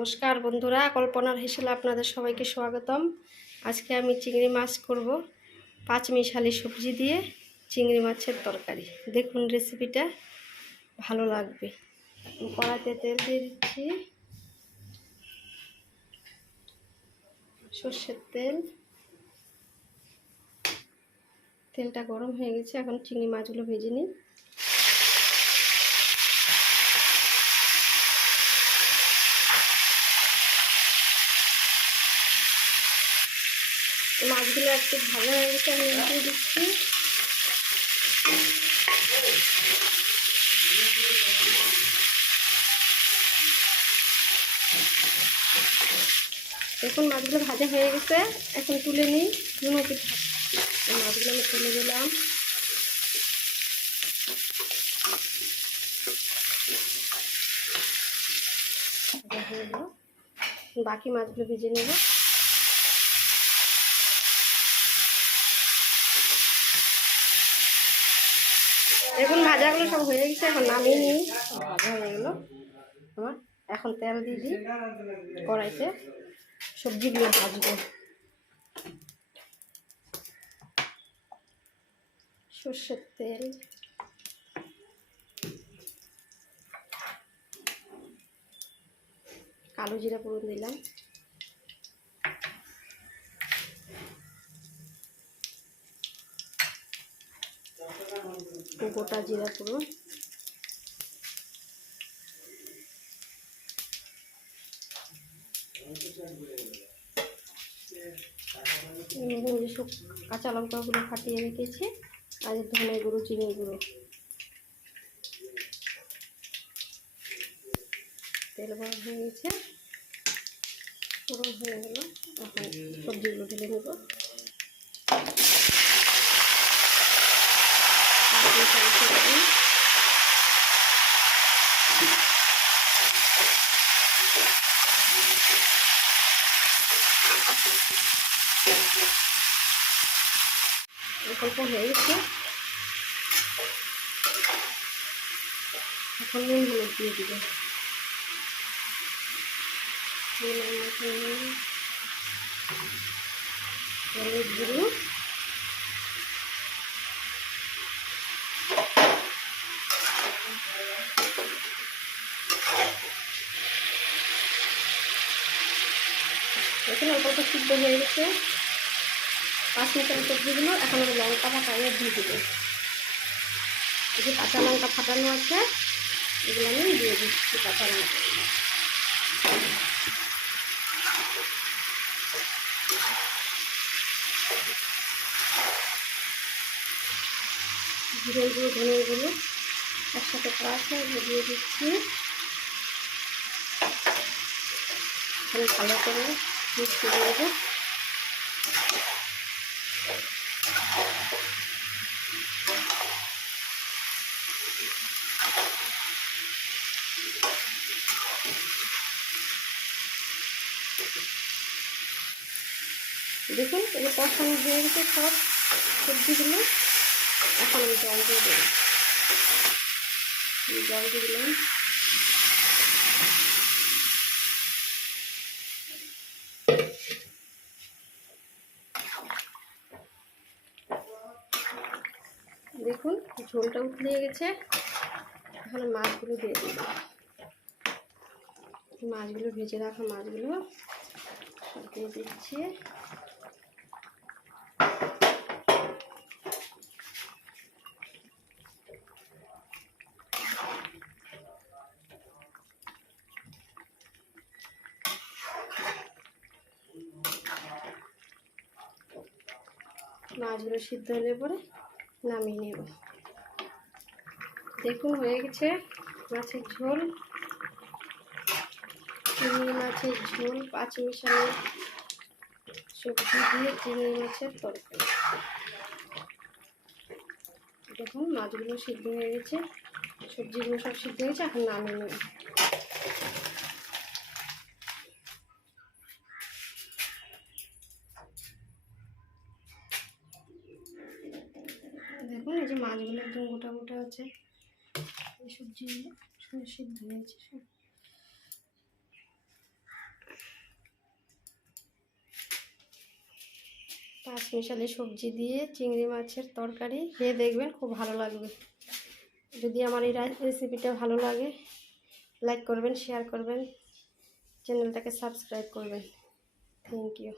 নমস্কার বন্ধুরা, কল্পনার হেসেলে আপনাদের সবাইকে স্বাগতম। আজকে আমি চিংড়ি মাছ করব, পাঁচমিশালি সবজি দিয়ে চিংড়ি মাছের তরকারি। দেখুন রেসিপিটা, ভালো লাগবে। কড়াইতে তেল দিয়ে দিচ্ছি, সর্ষের তেল। তেলটা গরম হয়ে গেছে, এখন চিংড়ি মাছগুলো ভেজে নিই। মাছগুলো একটু ভাজা হয়ে গেছে, আমি উল্টে দিচ্ছি। দেখুন মাছগুলো ভাজা হয়ে গেছে, এখন তুলে নিই। মাছগুলো আমি তুলে দিলাম। বাকি মাছগুলো ভেজে নেব। দেখুন ভাজাগুলো সব হয়ে গেছে, এখন নামিয়ে নিই। ভাজা হয়ে গেল আমার। এখন তেল দিয়ে দিই কড়াইতে, সবজিগুলো ভাজবো। সর্ষের তেল, কালো জিরা ফোড়ন দিলাম, গোটা জিরা ফোড়ন, কাঁচা লঙ্কাগুলো ফাটিয়ে রেখেছি, আর ধনে গুঁড়ো, জিরে গুঁড়ো। তেল গরম হয়ে গেছে, গরম হয়ে গেল। এখন সবজিগুলো ঢেলে নেব। অল্প হয়ে গেছে, এখন নুন হলুদ দিয়ে দিব। হলুদ গুঁড়ো, এখন অল্প অল্প সিদ্ধ হয়ে গেছে পাঁচমিশালি সবজিগুলো। এখন আমি লঙ্কা ফাটাইয়ে দিয়ে দেবো। এই যে কাঁচা লঙ্কা ফাটানো আছে, এগুলো আমি দিয়ে দিচ্ছি। কাঁচা লঙ্কা জিরে গুঁড়ো, ধনে গুঁড়ো একসাথে করা আছে, এগুলো দিয়ে দিচ্ছি। এখন ভালো করে মিক্স করে দেবো। দেখুন এগুলো কষানো হয়ে গেছে সব সবজিগুলো। এখন আমি জল দিয়ে দেবো। জল দিয়ে দিলাম। দেখুন ঝোলটা উঠে গেছে, এখন মাছগুলো দিয়ে দিই। মাছগুলো ভেজে রাখা মাছগুলো সব দিয়ে দিচ্ছি। মাছগুলো সিদ্ধ হলে পরে নামিয়ে নেব। দেখুন হয়ে গেছে মাছের ঝোল, চিংড়ি মাছের ঝোল, পাঁচমিশালি সবজি দিয়ে চিংড়ি মাছের তরকারি। দেখুন মাছগুলো সিদ্ধ হয়ে গেছে, সবজিগুলো সব সিদ্ধ হয়ে গেছে, এখন নামিয়ে নেব। দেখুন এই যে মাছগুলো একদম গোটা গোটা আছে, এই সবজিগুলো সব সিদ্ধ হয়েছে সব। পাঁচমিশালি সবজি দিয়ে চিংড়ি মাছের তরকারি খেয়ে দেখবেন, খুব ভালো লাগবে। যদি আমার এই রেসিপিটা ভালো লাগে, লাইক করবেন, শেয়ার করবেন, চ্যানেলটাকে সাবস্ক্রাইব করবেন। Thank you.